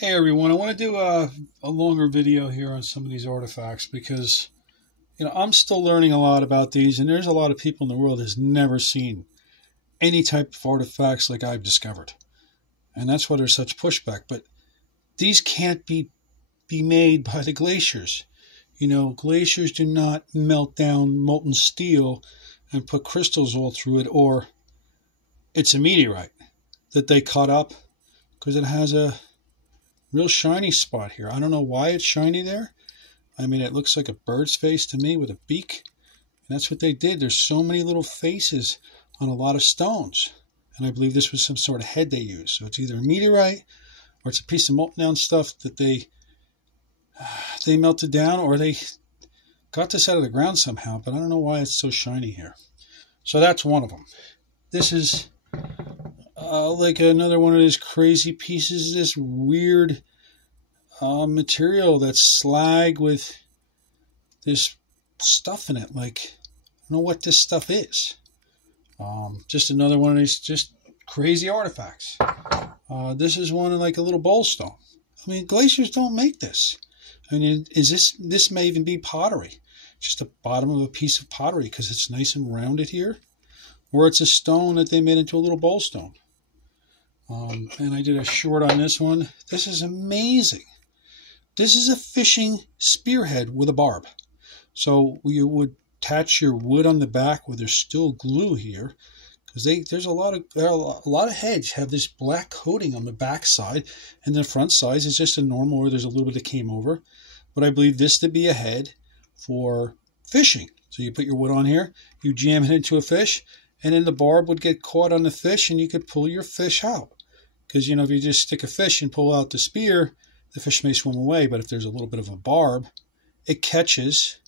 Hey everyone, I want to do a longer video here on some of these artifacts because, I'm still learning a lot about these, and there's a lot of people in the world that's never seen any type of artifacts like I've discovered. And that's why there's such pushback. But these can't be made by the glaciers. Glaciers do not melt down molten steel and put crystals all through it, or it's a meteorite that they cut up because it has a real shiny spot here. I don't know why it's shiny there. I mean, it looks like a bird's face to me with a beak. And that's what they did. There's so many little faces on a lot of stones. And I believe this was some sort of head they used. So it's either a meteorite or it's a piece of molten down stuff that they melted down, or they got this out of the ground somehow. But I don't know why it's so shiny here. So that's one of them. This is like another one of these crazy pieces, this weird material that's slag with this stuff in it. Like, I don't know what this stuff is. Just another one of these just crazy artifacts. This is one of like a little bowl stone. I mean, glaciers don't make this. I mean, this may even be pottery. Just the bottom of a piece of pottery because it's nice and rounded here. Or it's a stone that they made into a little bowl stone. And I did a short on this one. This is amazing. This is a fishing spearhead with a barb. So you would attach your wood on the back where there's still glue here, because there's a lot of heads have this black coating on the back side, and the front side is just a normal where there's a little bit that came over. But I believe this to be a head for fishing. So you put your wood on here, you jam it into a fish, and then the barb would get caught on the fish, and you could pull your fish out. Because, if you just stick a fish and pull out the spear, the fish may swim away. But if there's a little bit of a barb, it catches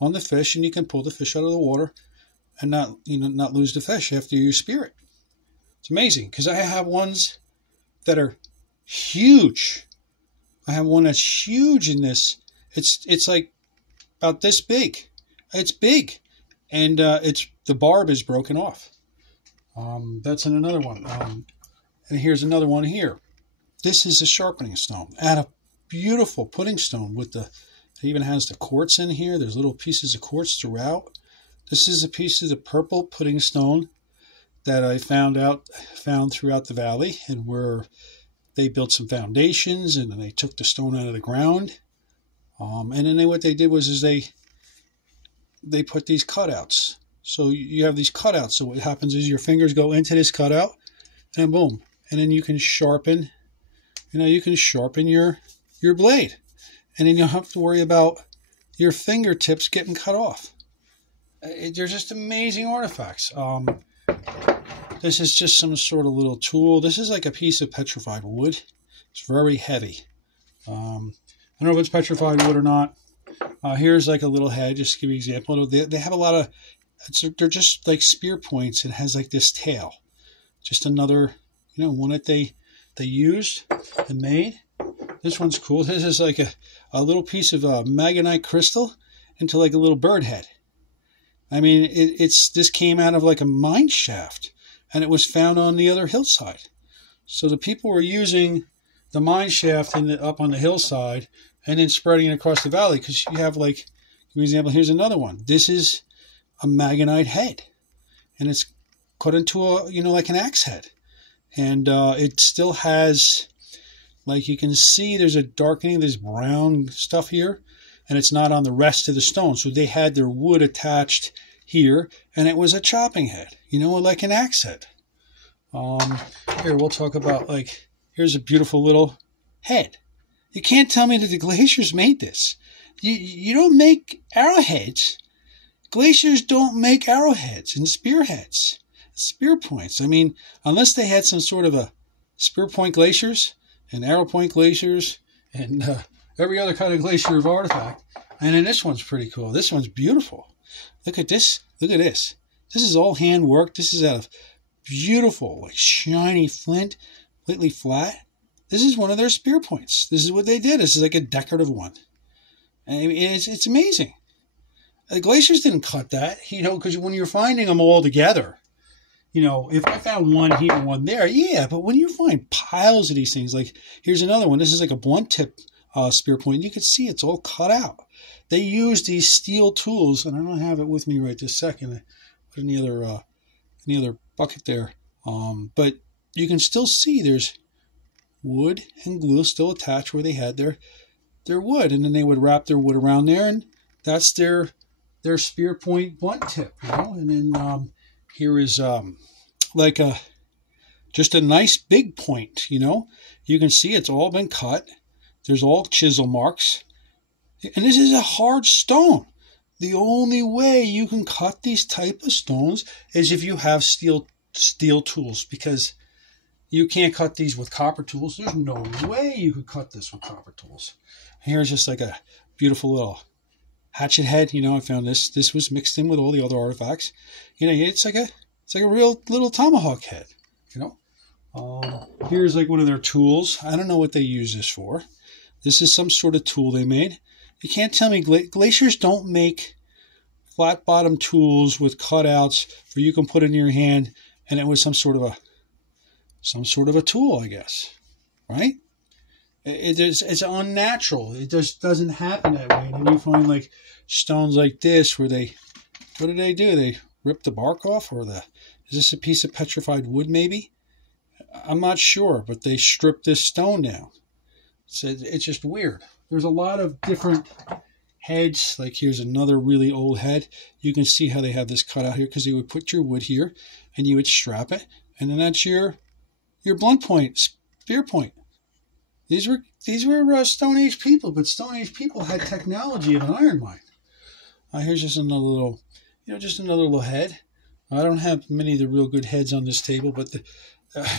on the fish, and you can pull the fish out of the water and not lose the fish after you spear it. It's amazing, because I have ones that are huge. I have one that's huge in this. It's like about this big. It's big, and the barb is broken off. That's in another one. And here's another one here. This is a sharpening stone. Add a beautiful pudding stone with it even has the quartz in here. There's little pieces of quartz throughout. This is a piece of the purple pudding stone that I found throughout the valley, and where they built some foundations, and then they took the stone out of the ground. And then what they did was they put these cutouts. So you have these cutouts. So what happens is your fingers go into this cutout, and boom. And then you can sharpen, your blade. And then you don't have to worry about your fingertips getting cut off. They're just amazing artifacts. This is just some sort of little tool. This is like a piece of petrified wood. It's very heavy. I don't know if it's petrified wood or not. Here's like a little head, just to give you an example. They have a lot of, they're just like spear points. It has like this tail. Just another, one that they used and made. This one's cool. This is like a little piece of magnetite crystal into like a little bird head. I mean, this came out of like a mine shaft, and it was found on the other hillside. So the people were using the mine shaft up on the hillside and then spreading it across the valley, because you have like, for example, here's another one. This is a magnetite head, and it's cut into like an axe head. And it still has, like you can see, there's a darkening, there's brown stuff here, and it's not on the rest of the stone. So they had their wood attached here, and it was a chopping head, like an axe head. Here, we'll talk about, here's a beautiful little head. You can't tell me that the glaciers made this. You don't make arrowheads. Glaciers don't make arrowheads and spearheads. Spear points. I mean, unless they had some sort of a spear point glaciers and arrow point glaciers and every other kind of glacier of artifact. And then this one's pretty cool. This one's beautiful. Look at this. Look at this. This is all hand work. This is out of beautiful, shiny flint, completely flat. This is one of their spear points. This is what they did. This is like a decorative one. I mean, it's amazing. The glaciers didn't cut that, because when you're finding them all together, You know, if I found one here and one there, yeah, but when you find piles of these things, like here's another one. This is like a blunt tip spear point. You can see it's all cut out. They use these steel tools, and I don't have it with me right this second. I put in the other bucket there. But you can still see there's wood and glue still attached where they had their wood, and then they would wrap their wood around there, and that's their spear point blunt tip, you know. And then here is like just a nice big point, you know. You can see it's all been cut. There's all chisel marks. And this is a hard stone. The only way you can cut these type of stones is if you have steel tools, because you can't cut these with copper tools. There's no way you could cut this with copper tools. Here's just like a beautiful little hatchet head. You know, I found this. This was mixed in with all the other artifacts. You know, it's like a real little tomahawk head. You know, here's like one of their tools. I don't know what they use this for. This is some sort of tool they made. You can't tell me glaciers don't make flat bottom tools with cutouts where you can put it in your hand and it was some sort of a tool, I guess, right? It's unnatural. It just doesn't happen that way. And then you find like stones like this where what do? They rip the bark off, or is this a piece of petrified wood maybe? I'm not sure, but they strip this stone down. So it's just weird. There's a lot of different heads. Like here's another really old head. You can see how they have this cut out here because they would put your wood here and you would strap it, and then that's your blunt point, spear point. These were Stone Age people, but Stone Age people had technology of an iron mine. Here's just another little, just another little head. I don't have many of the real good heads on this table, but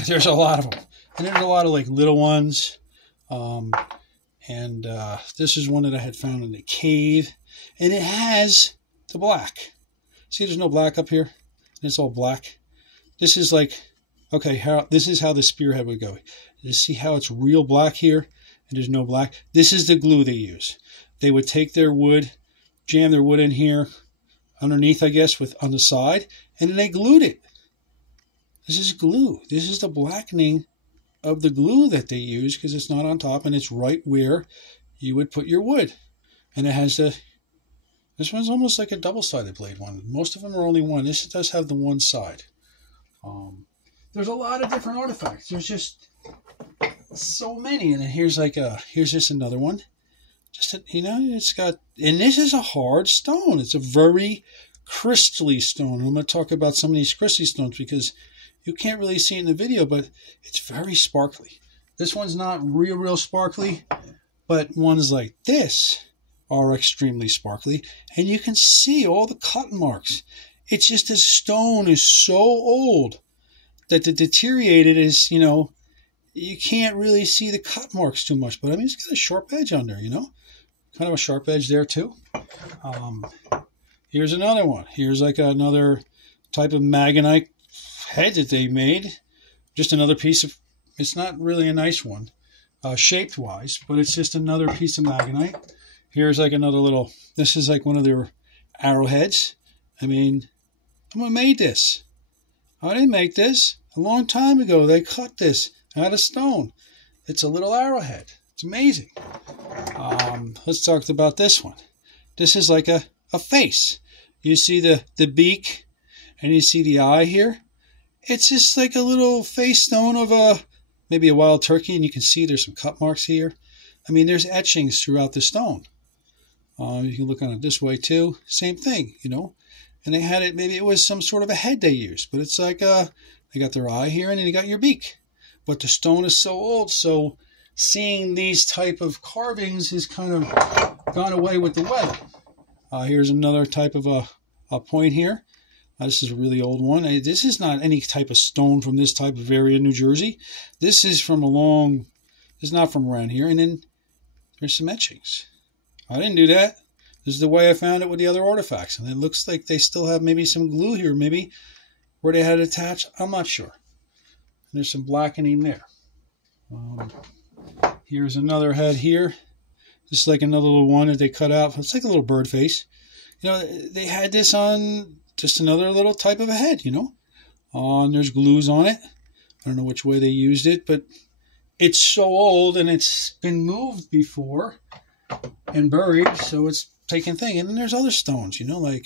there's a lot of them, and there's a lot of like little ones. This is one that I had found in the cave, and it has the black. See, there's no black up here, and it's all black. This is like, okay, this is how the spearhead would go. You see how it's real black here, and there's no black? This is the glue they use. They would take their wood, jam their wood in here, underneath, I guess, on the side, and then they glued it. This is glue. This is the blackening of the glue that they use, because it's not on top, and it's right where you would put your wood. And it has this one's almost like a double-sided blade one. Most of them are only one. This does have the one side. There's a lot of different artifacts. There's just so many. And then here's just another one. It's got, and this is a hard stone. It's a very crystally stone. I'm going to talk about some of these crystal stones because you can't really see it in the video, but it's very sparkly. This one's not real sparkly, but ones like this are extremely sparkly, and you can see all the cut marks. It's just this stone is so old that the deteriorated is, you can't really see the cut marks too much. But I mean, it's got a sharp edge under, kind of a sharp edge there too. Here's another one. Here's like another type of magonite head that they made. Just another piece of, it's not really a nice one, shaped wise, but it's just another piece of magonite. Here's like another little, this is like one of their arrowheads. I mean, someone made this. I didn't make this. A long time ago, they cut this out of stone. It's a little arrowhead. It's amazing. Let's talk about this one. This is like a face. You see the beak, and you see the eye here. It's just like a little face stone of maybe a wild turkey, and you can see there's some cut marks here. I mean, there's etchings throughout the stone. You can look on it this way too. Same thing, And they had it, maybe it was some sort of a head they used, but it's like they got their eye here, and then you got your beak. But the stone is so old, so seeing these type of carvings has kind of gone away with the weather. Here's another type of a point here. This is a really old one. This is not any type of stone from this type of area in New Jersey. This is from this is not from around here. And then there's some etchings. I didn't do that. This is the way I found it with the other artifacts. And it looks like they still have maybe some glue here, maybe where they had it attached. I'm not sure. And there's some blackening there. Here's another head here. This is like another little one that they cut out. It's like a little bird face. They had this on just another little type of a head, And there's glues on it. I don't know which way they used it, but it's so old and it's been moved before and buried, so it's taken thing. And then there's other stones, you know, like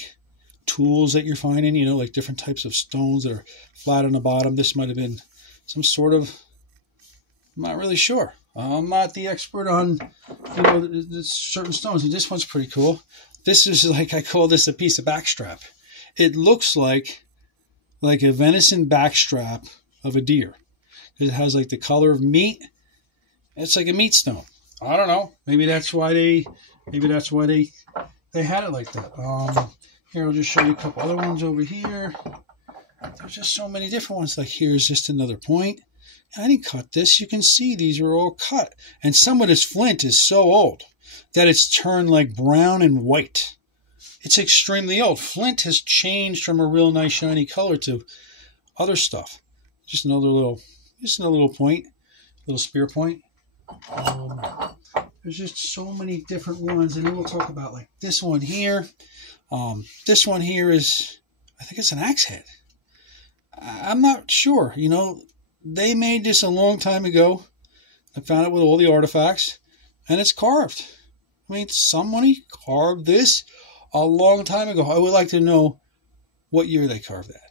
tools that you're finding, you know, like different types of stones that are flat on the bottom. This might have been some sort of, I'm not really sure. I'm not the expert on, you know, the certain stones. And this one's pretty cool. This is like, I call this a piece of backstrap. It looks like a venison backstrap of a deer. It has like the color of meat. It's like a meat stone. I don't know. Maybe that's why they had it like that. Here, I'll just show you a couple other ones over here. There's just so many different ones. Like here's just another point. I didn't cut this. You can see these are all cut. And some of this flint is so old that it's turned like brown and white. It's extremely old. Flint has changed from a real nice shiny color to other stuff. Just another little point, little spear point. There's just so many different ones, and then we'll talk about like this one here. This one here is, I think it's an axe head. I'm not sure. You know, they made this a long time ago. I found it with all the artifacts, and it's carved. I mean, somebody carved this a long time ago. I would like to know what year they carved that.